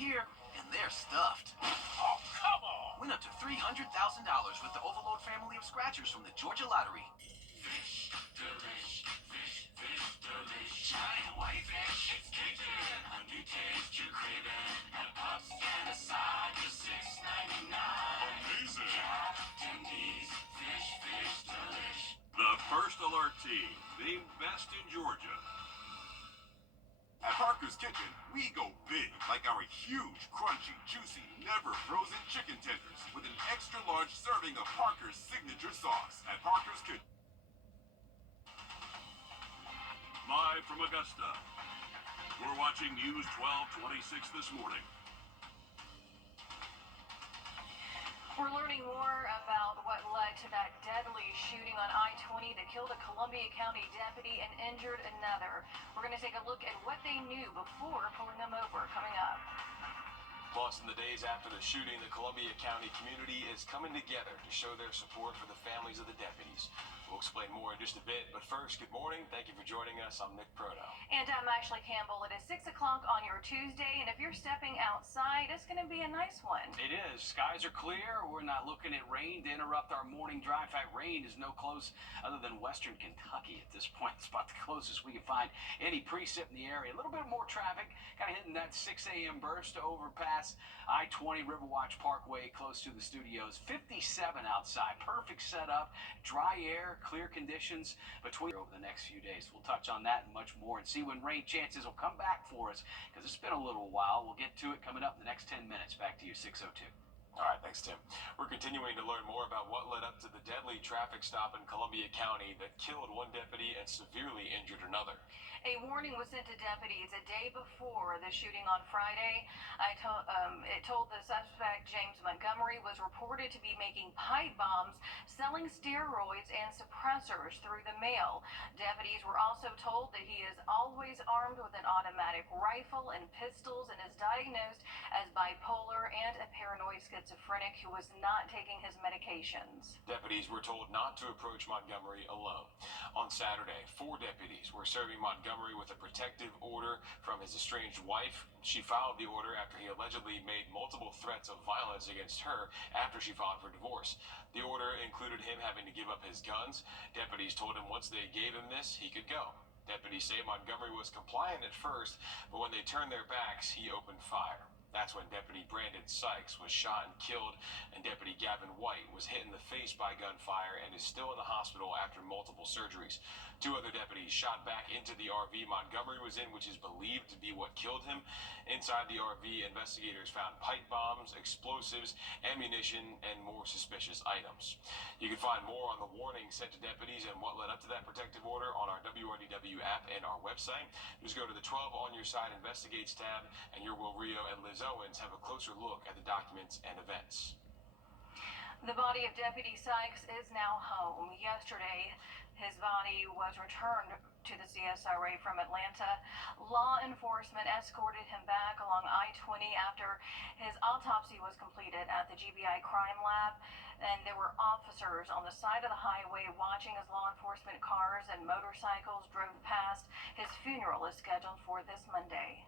here, and they're stuffed. Oh, come on! Win up to $300,000 with the Overload family of scratchers from the Georgia Lottery. Fish, delish, fish, delish. Giant white fish, it's kicking. A new taste you're craving. And pups and a side for $6.99. Amazing. Captain D's fish, delish. The First Alert team, named best in Georgia. At Parker's Kitchen, we go big, like our huge, crunchy, juicy, never frozen chicken tenders with an extra large serving of Parker's signature sauce. At Parker's Kitchen. Live from Augusta, you're watching News 1226 this morning. We're learning more about what led to that deadly shooting on I-20 that killed a Columbia County deputy and injured another. We're going to take a look at what they knew before pulling them over, coming up. Plus, in the days after the shooting, the Columbia County community is coming together to show their support for the families of the deputies. We'll explain more in just a bit, but first, good morning. Thank you for joining us. I'm Nick Proto. And I'm Ashley Campbell. It is 6 o'clock on your Tuesday, and if you're stepping outside, it's going to be a nice one. It is. Skies are clear. We're not looking at rain to interrupt our morning drive. In fact, rain is no close other than western Kentucky at this point. It's about the closest we can find any precip in the area. A little bit more traffic, kind of hitting that 6 a.m. burst to overpass I-20 Riverwatch Parkway close to the studios. 57 outside. Perfect setup. Dry air, clear conditions between over the next few days. We'll touch on that and much more and see when rain chances will come back for us because it's been a little while. We'll get to it coming up in the next 10 minutes. Back to you, 602. All right, thanks, Tim. We're continuing to learn more about what led up to the deadly traffic stop in Columbia County that killed one deputy and severely injured another. A warning was sent to deputies a day before the shooting on Friday. It told the suspect, James Montgomery, was reported to be making pipe bombs, selling steroids and suppressors through the mail. Deputies were also told that he is always armed with an automatic rifle and pistols and is diagnosed as bipolar and a paranoid schizophrenic who was not taking his medications. Deputies were told not to approach Montgomery alone. On Saturday, 4 deputies were serving Montgomery with a protective order from his estranged wife. She filed the order after he allegedly made multiple threats of violence against her after she filed for divorce. The order included him having to give up his guns. Deputies told him once they gave him this, he could go. Deputies say Montgomery was compliant at first, but when they turned their backs, he opened fire. That's when Deputy Brandon Sykes was shot and killed, and Deputy Gavin White was hit in the face by gunfire and is still in the hospital after multiple surgeries. 2 other deputies shot back into the RV Montgomery was in, which is believed to be what killed him. Inside the RV, investigators found pipe bombs, explosives, ammunition, and more suspicious items. You can find more on the warning sent to deputies and what led up to that protective order on our WRDW app and our website. Just go to the 12 on Your Side Investigates tab, and your Will Rio and Liz Owens have a closer look at the documents and events. The body of Deputy Sykes is now home. Yesterday, his body was returned to the CSRA from Atlanta. Law enforcement escorted him back along I-20 after his autopsy was completed at the GBI Crime Lab. And there were officers on the side of the highway watching as law enforcement cars and motorcycles drove past. His funeral is scheduled for this Monday.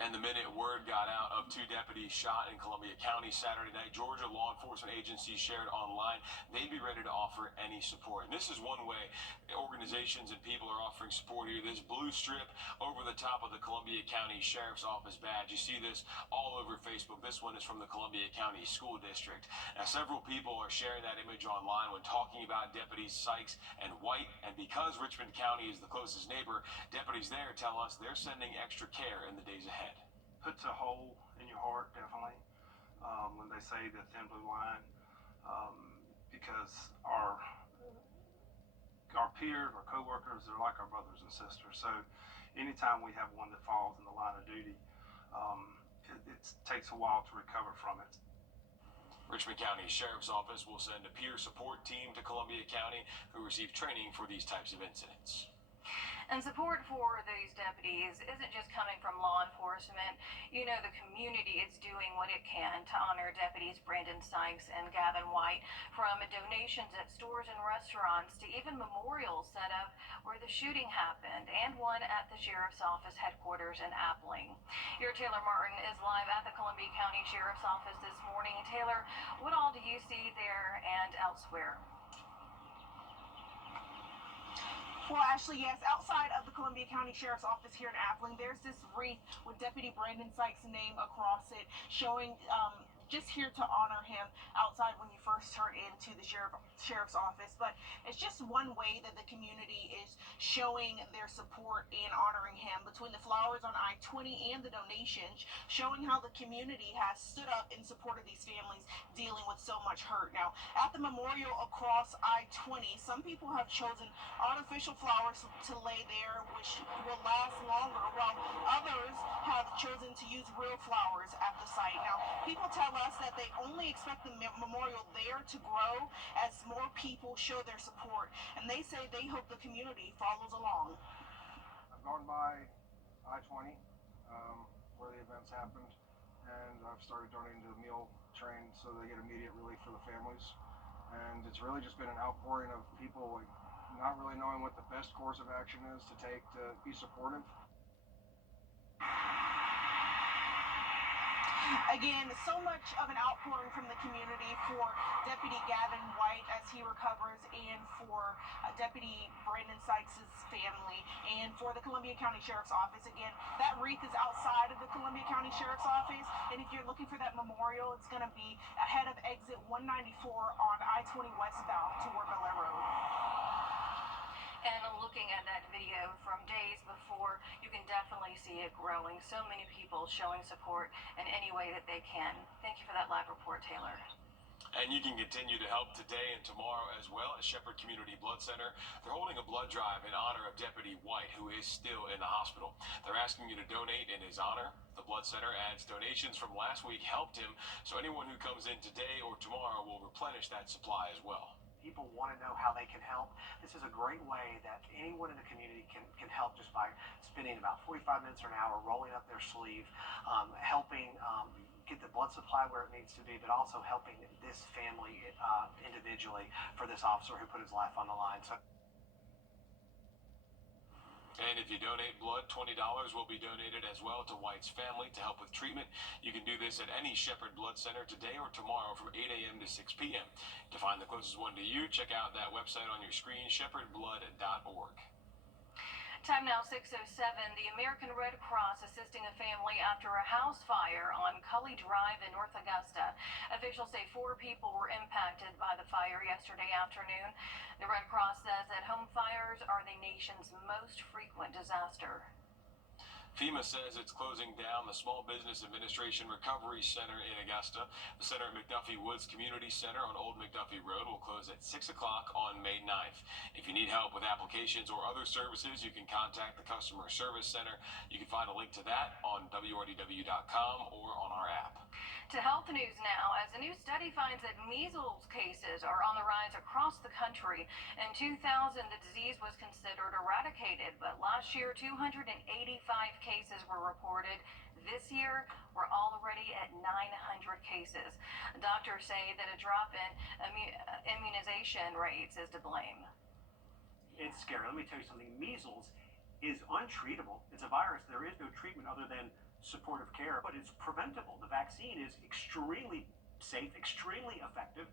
And the minute word got out of 2 deputies shot in Columbia County Saturday night, Georgia law enforcement agencies shared online they'd be ready to offer any support. And this is one way organizations and people are offering support here. This blue strip over the top of the Columbia County Sheriff's Office badge. You see this all over Facebook. This one is from the Columbia County School District. Now, several people are sharing that image online when talking about Deputies Sykes and White. And because Richmond County is the closest neighbor, deputies there tell us they're sending extra care in the days ahead. Puts a hole in your heart, definitely, when they say the thin blue line, because our peers, our co-workers, they're like our brothers and sisters. So anytime we have one that falls in the line of duty, it takes a while to recover from it. Richmond County Sheriff's Office will send a peer support team to Columbia County who receive training for these types of incidents. And support for these deputies isn't just coming from law enforcement. You know, the community is doing what it can to honor deputies Brandon Sykes and Gavin White, from donations at stores and restaurants to even memorials set up where the shooting happened, and one at the Sheriff's Office headquarters in Appling. Your Taylor Martin is live at the Columbia County Sheriff's Office this morning. Taylor, what all do you see there and elsewhere? Well, Ashley, yes, outside of the Columbia County Sheriff's Office here in Appling, there's this wreath with Deputy Brandon Sykes' name across it, showing just here to honor him outside when you first turn into the sheriff's office. But it's just one way that the community is showing their support and honoring him, between the flowers on I-20 and the donations, showing how the community has stood up in support of these families dealing with so much hurt. Now, at the memorial across I-20, some people have chosen artificial flowers to lay there, which will last longer, while others have chosen to use real flowers at the site. Now, people tell us that they only expect the memorial there to grow as more people show their support, and they say they hope the community follows along. I've gone by I-20 where the events happened, and I've started donating to the meal train so they get immediate relief for the families. And it's really just been an outpouring of people not really knowing what the best course of action is to take to be supportive. Again, so much of an outpouring from the community for Deputy Gavin White as he recovers, and for Deputy Brandon Sykes' family, and for the Columbia County Sheriff's Office. Again, that wreath is outside of the Columbia County Sheriff's Office, and if you're looking for that memorial, it's going to be ahead of exit 194 on I-20 westbound toward Bel Air Road. And looking at that video from days before, you can definitely see it growing. So many people showing support in any way that they can. Thank you for that live report, Taylor. And you can continue to help today and tomorrow as well at Shepherd Community Blood Center. They're holding a blood drive in honor of Deputy White, who is still in the hospital. They're asking you to donate in his honor. The Blood Center adds donations from last week helped him, so anyone who comes in today or tomorrow will replenish that supply as well. People want to know how they can help. This is a great way that anyone in the community can help, just by spending about 45 minutes or an hour rolling up their sleeve, helping get the blood supply where it needs to be, but also helping this family individually for this officer who put his life on the line. So. And if you donate blood, $20 will be donated as well to White's family to help with treatment. You can do this at any Shepherd Blood Center today or tomorrow from 8 a.m. to 6 p.m. To find the closest one to you, check out that website on your screen, shepherdblood.org. Time now 6:07. The American Red Cross assisting a family after a house fire on Cully Drive in North Augusta. Officials say 4 people were impacted by the fire yesterday afternoon. The Red Cross says that home fires are the nation's most frequent disaster. FEMA says it's closing down the Small Business Administration Recovery Center in Augusta. The center at McDuffie Woods Community Center on Old McDuffie Road will close at 6 o'clock on May 9th. If you need help with applications or other services, you can contact the Customer Service Center. You can find a link to that on WRDW.com or on our app. To health news now, as a new study finds that measles cases are on the rise across the country. In 2000, the disease was considered eradicated, but last year 285 cases were reported. This year, we're already at 900 cases. Doctors say that a drop in immunization rates is to blame. It's scary. Let me tell you something. Measles is untreatable. It's a virus. There is no treatment other than supportive care, but it's preventable. The vaccine is extremely safe, extremely effective.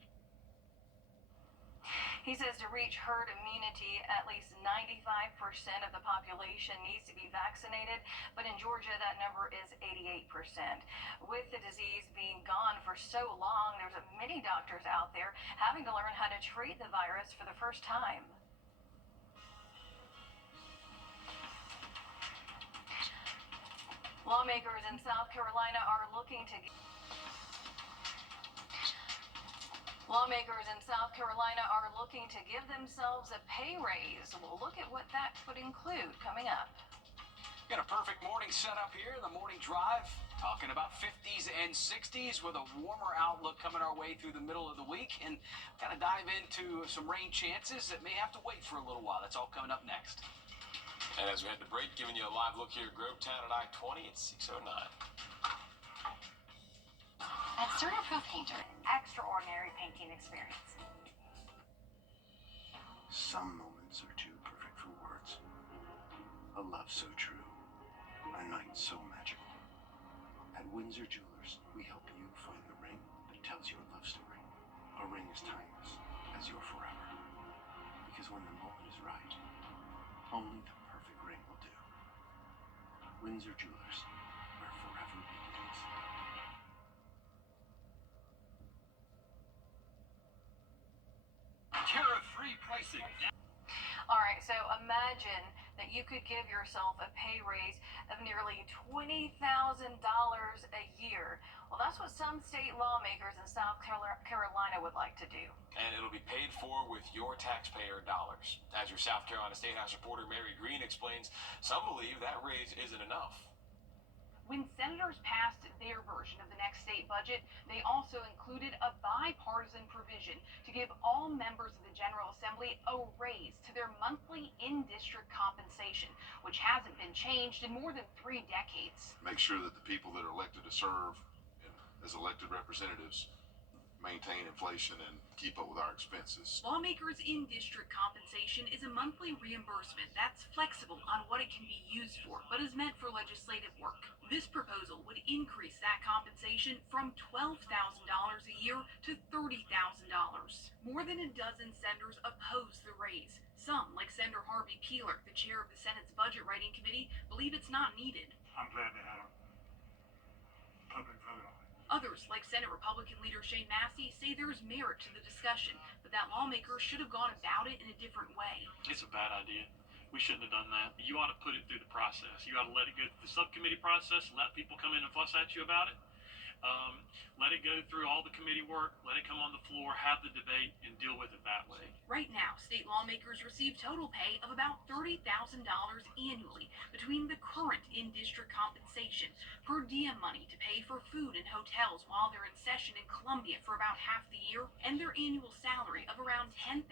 He says to reach herd immunity, at least 95% of the population needs to be vaccinated, but in Georgia that number is 88%. With the disease being gone for so long, there's many doctors out there having to learn how to treat the virus for the first time. Lawmakers in South Carolina are looking to give themselves a pay raise. We'll look at what that would include coming up. Got a perfect morning set up here, the morning drive. Talking about 50s and 60s with a warmer outlook coming our way through the middle of the week, and kind of dive into some rain chances that may have to wait for a little while. That's all coming up next. And as we head to break, giving you a live look here at Grovetown at I-20 at 6:09. At Cerner Proof Painter, extraordinary painting experience. Some moments are too perfect for words. A love so true. A night so magical. At Windsor Jewelers, we help you find the ring that tells your love story. A ring as timeless as your forever. Because when the moment is right, only the perfect ring will do. Windsor Jewelers, where forever begins. Tariff-free pricing. All right, so imagine that you could give yourself a pay raise of nearly $20,000 a year. Well, that's what some state lawmakers in South Carolina would like to do. And it'll be paid for with your taxpayer dollars. As your South Carolina State House reporter Mary Green explains, some believe that raise isn't enough. When senators passed their version of the next state budget, they also included a bipartisan provision to give all members of the General Assembly a raise to their monthly in-district compensation, which hasn't been changed in more than 3 decades. Make sure that the people that are elected to serve as elected representatives maintain inflation and keep up with our expenses. Lawmakers' in-district compensation is a monthly reimbursement that's flexible on what it can be used for, but is meant for legislative work. This proposal would increase that compensation from $12,000 a year to $30,000. More than a dozen senators oppose the raise. Some, like Senator Harvey Peeler, the chair of the Senate's Budget Writing Committee, believe it's not needed. I'm glad to have a public vote on it. Others, like Senate Republican leader Shane Massey, say there is merit to the discussion, but that lawmaker should have gone about it in a different way. It's a bad idea. We shouldn't have done that. You ought to put it through the process. You ought to let it go through the subcommittee process, let people come in and fuss at you about it. Let it go through all the committee work, let it come on the floor, have the debate, and deal with it that way. Right now, state lawmakers receive total pay of about $30,000 annually between the current in-district compensation, per diem money to pay for food and hotels while they're in session in Columbia for about half the year, and their annual salary of around $10,000.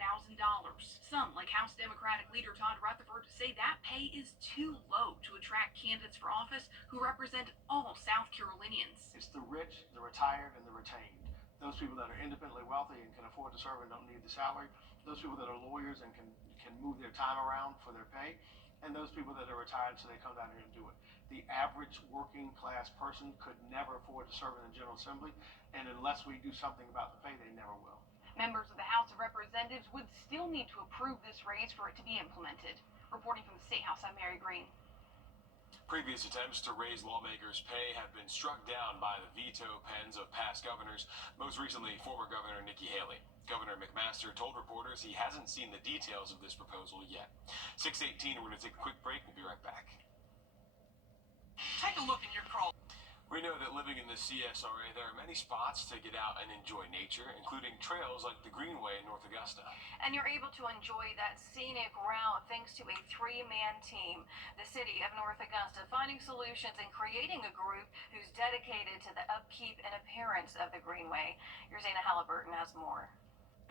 Some, like House Democratic leader Todd Rutherford, say that pay is too low to attract candidates for office who represent all South Carolinians. It's the rich, the retired, and the retained. Those people that are independently wealthy and can afford to serve and don't need the salary. Those people that are lawyers and can move their time around for their pay. And those people that are retired so they come down here and do it. The average working class person could never afford to serve in the General Assembly, and unless we do something about the pay, they never will. Members of the House of Representatives would still need to approve this raise for it to be implemented. Reporting from the State House, I'm Mary Green. Previous attempts to raise lawmakers' pay have been struck down by the veto pens of past governors, most recently former Governor Nikki Haley. Governor McMaster told reporters he hasn't seen the details of this proposal yet. 6:18, we're going to take a quick break. We'll be right back. Take a look in your crawl. We know that living in the CSRA, there are many spots to get out and enjoy nature, including trails like the Greenway in North Augusta. And you're able to enjoy that scenic route thanks to a 3-man team. The city of North Augusta finding solutions and creating a group who's dedicated to the upkeep and appearance of the Greenway. Your Zana Halliburton has more.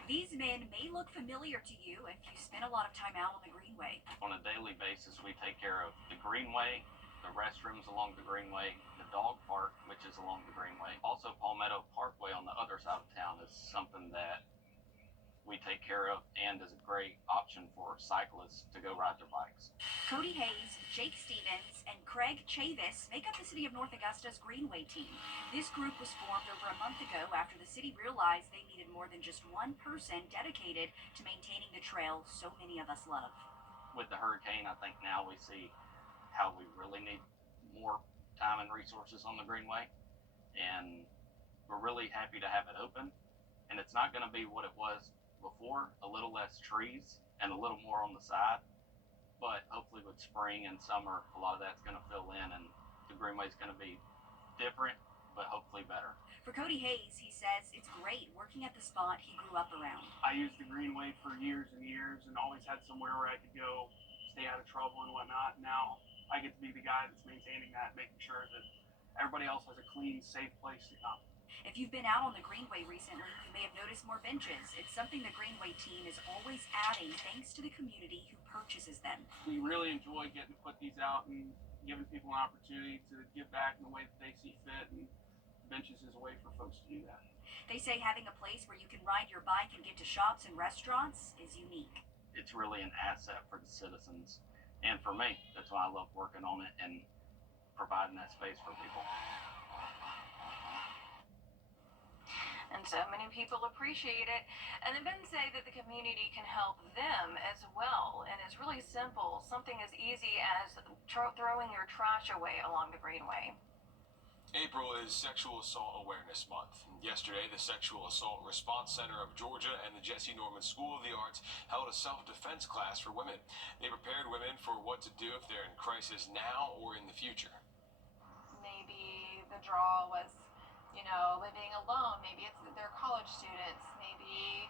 These men may look familiar to you if you spend a lot of time out on the Greenway. On a daily basis, we take care of the Greenway, the restrooms along the Greenway, the dog park, which is along the Greenway. Also, Palmetto Parkway on the other side of town is something that we take care of and is a great option for cyclists to go ride their bikes. Cody Hayes, Jake Stevens, and Craig Chavis make up the City of North Augusta's Greenway team. This group was formed over a month ago after the city realized they needed more than just one person dedicated to maintaining the trail so many of us love. With the hurricane, I think now we see how we really need more time and resources on the Greenway, and we're really happy to have it open. And it's not going to be what it was before, a little less trees and a little more on the side, but hopefully with spring and summer, a lot of that's going to fill in, and the Greenway's going to be different, but hopefully better. For Cody Hayes, he says it's great working at the spot he grew up around. I used the Greenway for years and years and always had somewhere where I could go, stay out of trouble and whatnot. Now I get to be the guy that's maintaining that, making sure that everybody else has a clean, safe place to come. If you've been out on the Greenway recently, you may have noticed more benches. It's something the Greenway team is always adding thanks to the community who purchases them. We really enjoy getting to put these out and giving people an opportunity to give back in the way that they see fit, and benches is a way for folks to do that. They say having a place where you can ride your bike and get to shops and restaurants is unique. It's really an asset for the citizens and for me. That's why I love working on it and providing that space for people. And so many people appreciate it. And the men say that the community can help them as well. And it's really simple, something as easy as throwing your trash away along the Greenway. April is Sexual Assault Awareness Month. Yesterday, the Sexual Assault Response Center of Georgia and the Jesse Norman School of the Arts held a self-defense class for women. They prepared women for what to do if they're in crisis now or in the future. Maybe the draw was, living alone. Maybe it's that they're college students. Maybe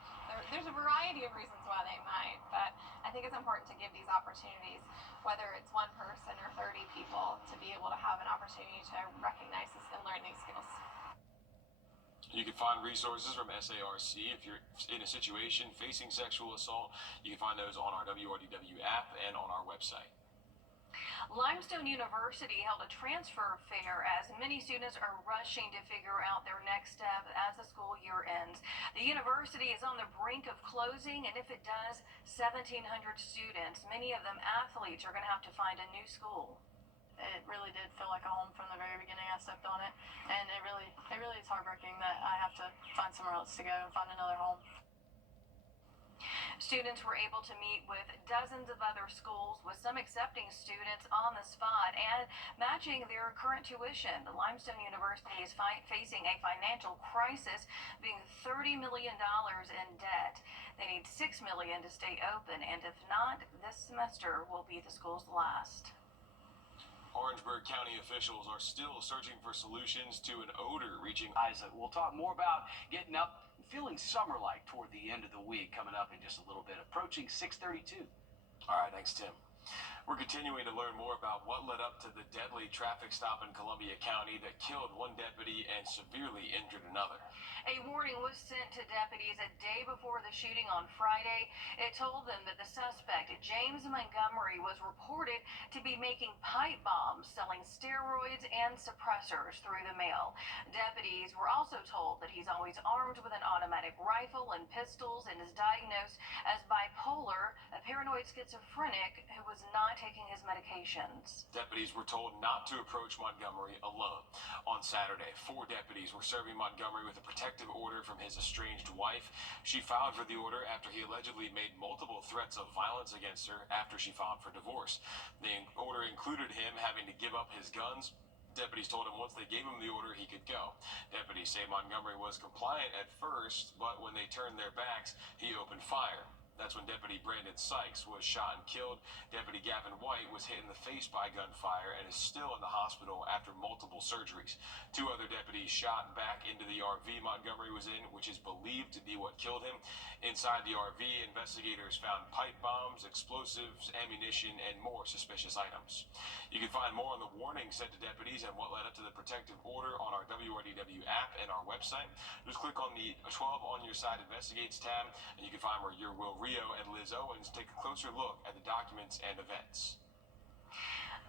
there's a variety of reasons why they might. But I think it's important to give these opportunities, whether it's one person or 30 people, to be able to have an opportunity to recognize this and learn these skills. You can find resources from SARC if you're in a situation facing sexual assault. You can find those on our WRDW app and on our website. Limestone University held a transfer fair as many students are rushing to figure out their next step as the school year ends. The university is on the brink of closing, and if it does, 1,700 students, many of them athletes, are going to have to find a new school. It really did feel like a home from the very beginning I stepped on it, and it really is heartbreaking that I have to find somewhere else to go and find another home. Students were able to meet with dozens of other schools, with some accepting students on the spot and matching their current tuition. The Limestone University is facing a financial crisis, being $30 million in debt. They need $6 million to stay open, and if not, this semester will be the school's last. Orangeburg County officials are still searching for solutions to an odor reaching. Isaac, we'll talk more about getting up and feeling summer-like toward the end of the week coming up in just a little bit, approaching 6:32. All right, thanks, Tim. We're continuing to learn more about what led up to the deadly traffic stop in Columbia County that killed one deputy and severely injured another. A warning was sent to deputies a day before the shooting on Friday. It told them that the suspect, James Montgomery, was reported to be making pipe bombs, selling steroids and suppressors through the mail. Deputies were also told that he's always armed with an automatic rifle and pistols and is diagnosed as bipolar, a paranoid schizophrenic who was not taking his medications. Deputies were told not to approach Montgomery alone. On Saturday, 4 deputies were serving Montgomery with a protective order from his estranged wife. She filed for the order after he allegedly made multiple threats of violence against her after she filed for divorce. The order included him having to give up his guns. Deputies told him once they gave him the order, he could go. Deputies say Montgomery was compliant at first, but when they turned their backs, he opened fire. That's when Deputy Brandon Sykes was shot and killed. Deputy Gavin White was hit in the face by gunfire and is still in the hospital after multiple surgeries. 2 other deputies shot back into the RV Montgomery was in, which is believed to be what killed him. Inside the RV, investigators found pipe bombs, explosives, ammunition, and more suspicious items. You can find more on the warning sent to deputies and what led up to the protective order on our WRDW app and our website. Just click on the 12 on Your Side Investigates tab, and you can find where your Will Rio and Liz Owens take a closer look at the documents and events.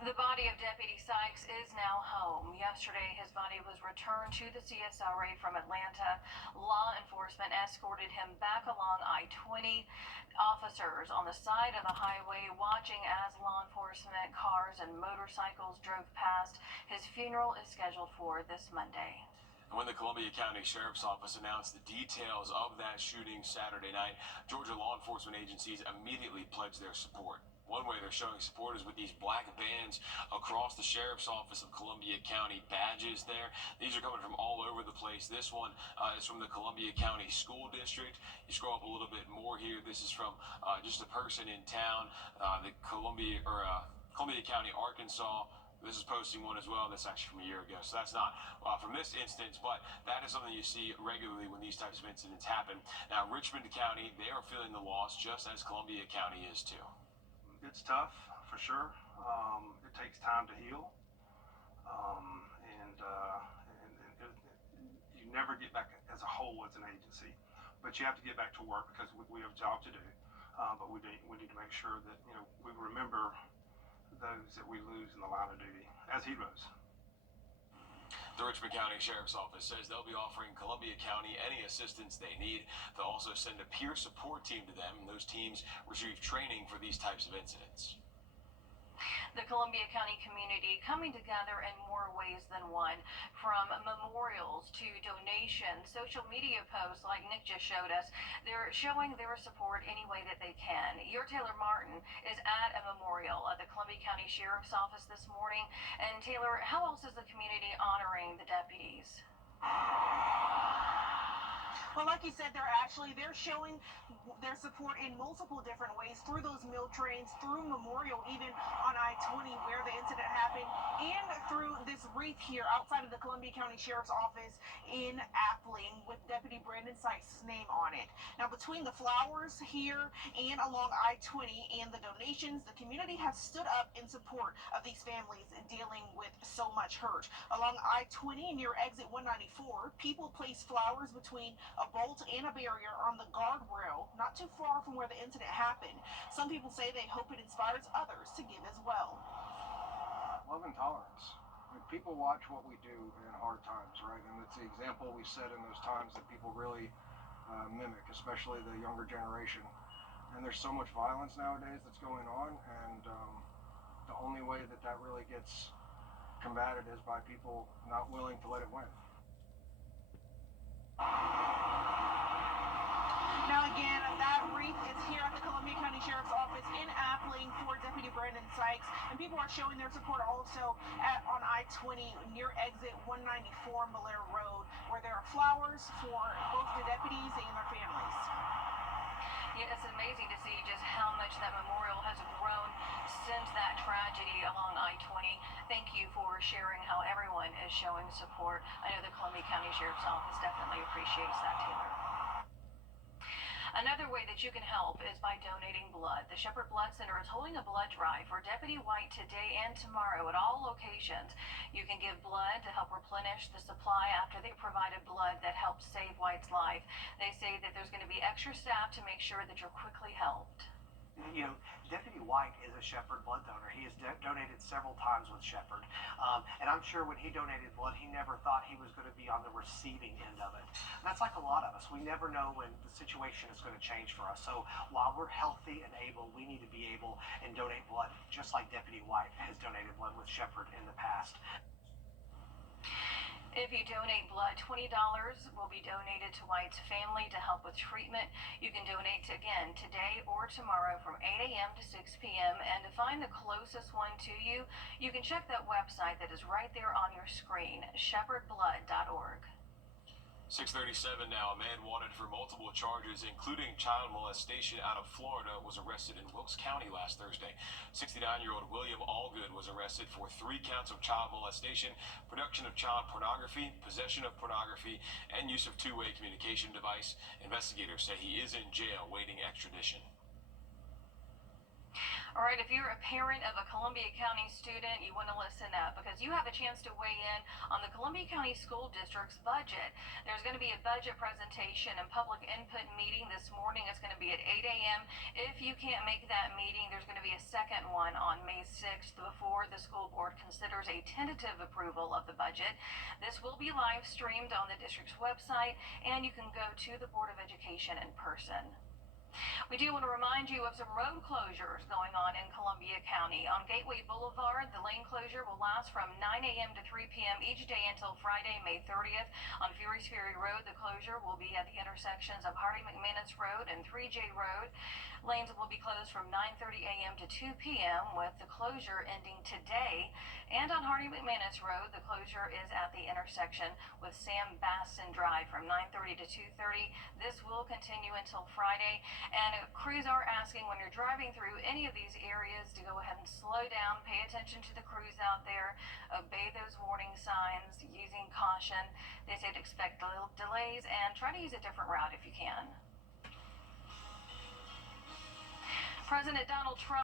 The body of Deputy Sykes is now home. Yesterday, his body was returned to the CSRA from Atlanta. Law enforcement escorted him back along I-20. Officers on the side of the highway watching as law enforcement cars and motorcycles drove past. His funeral is scheduled for this Monday. And when the Columbia County Sheriff's Office announced the details of that shooting Saturday night, Georgia law enforcement agencies immediately pledged their support. One way they're showing support is with these black bands across the Sheriff's Office of Columbia County, badges there. These are coming from all over the place. This one is from the Columbia County School District. You scroll up a little bit more here. This is from just a person in town, the Columbia County, Arkansas. This is posting one as well. That's actually from a year ago. So that's not from this instance, but that is something you see regularly when these types of incidents happen. Now, Richmond County, they are feeling the loss just as Columbia County is too. It's tough, for sure. It takes time to heal. And never get back as a whole as an agency. But you have to get back to work because we have a job to do. But we need to make sure that we remember those that we lose in the line of duty as heroes. The Richmond County Sheriff's Office says they'll be offering Columbia County any assistance they need. They'll also send a peer support team to them, and those teams receive training for these types of incidents. The Columbia County community coming together in more ways than one, from memorials to donations, social media posts like Nick just showed us. They're showing their support any way that they can. Your Taylor Martin is at a memorial at the Columbia County Sheriff's Office this morning. And Taylor, how else is the community honoring the deputies? Well, like you said, they're showing their support in multiple different ways, through those meal trains, through memorial, even on I-20 where the incident happened, and through this wreath here outside of the Columbia County Sheriff's Office in Appling with Deputy Brandon Sykes' name on it. Now, between the flowers here and along I-20 and the donations, the community has stood up in support of these families dealing with so much hurt. Along I-20 near exit 194, people placed flowers between a bolt and a barrier on the guardrail, not too far from where the incident happened. Some people say they hope it inspires others to give as well. Love and tolerance. I mean, people watch what we do in hard times, right? And it's the example we set in those times that people really mimic, especially the younger generation. And there's so much violence nowadays that's going on, and the only way that really gets combated is by people not willing to let it win. Now again, that wreath is here at the Columbia County Sheriff's Office in Appling for Deputy Brandon Sykes, and people are showing their support also on I-20 near exit 194 Malaire Road, where there are flowers for both the deputies and their families. Yeah, it's amazing to see just how much that memorial has grown since that tragedy along I-20. Thank you for sharing how everyone is showing support. I know the Columbia County Sheriff's Office definitely appreciates that, Taylor. Another way that you can help is by donating blood. The Shepherd Blood Center is holding a blood drive for Deputy White today and tomorrow at all locations. You can give blood to help replenish the supply after they provided blood that helped save White's life. They say that there's going to be extra staff to make sure that you're quickly helped. Deputy White is a Shepherd blood donor. He has donated several times with Shepherd. And I'm sure when he donated blood, he never thought he was going to be on the receiving end of it. And that's like a lot of us. We never know when the situation is going to change for us. So while we're healthy and able, we need to be able and donate blood, just like Deputy White has donated blood with Shepherd in the past. If you donate blood, $20 will be donated to White's family to help with treatment. You can donate again today or tomorrow from 8 a.m. to 6 p.m. And to find the closest one to you, you can check that website that is right there on your screen, shepherdblood.org. 6:37 now. A man wanted for multiple charges, including child molestation out of Florida, was arrested in Wilkes County last Thursday. 69-year-old William Allgood was arrested for 3 counts of child molestation, production of child pornography, possession of pornography, and use of two-way communication device. Investigators say he is in jail waiting extradition. All right, if you're a parent of a Columbia County student, you want to listen up because you have a chance to weigh in on the Columbia County School District's budget. There's going to be a budget presentation and public input meeting this morning. It's going to be at 8 a.m. If you can't make that meeting, there's going to be a second one on May 6th before the school board considers a tentative approval of the budget. This will be live streamed on the district's website, and you can go to the Board of Education in person. We do want to remind you of some road closures going on in Columbia County. On Gateway Boulevard, the lane closure will last from 9 a.m. to 3 p.m. each day until Friday, May 30th. On Fury's Ferry Road, the closure will be at the intersections of Hardy McManus Road and 3J Road. Lanes will be closed from 9:30 a.m. to 2 p.m. with the closure ending today. And on Hardy McManus Road, the closure is at the intersection with Sam Basson Drive from 9:30 to 2:30. This will continue until Friday. And crews are asking when you're driving through any of these areas to go ahead and slow down, pay attention to the crews out there, obey those warning signs, using caution. They say to expect little delays and try to use a different route if you can. President Donald Trump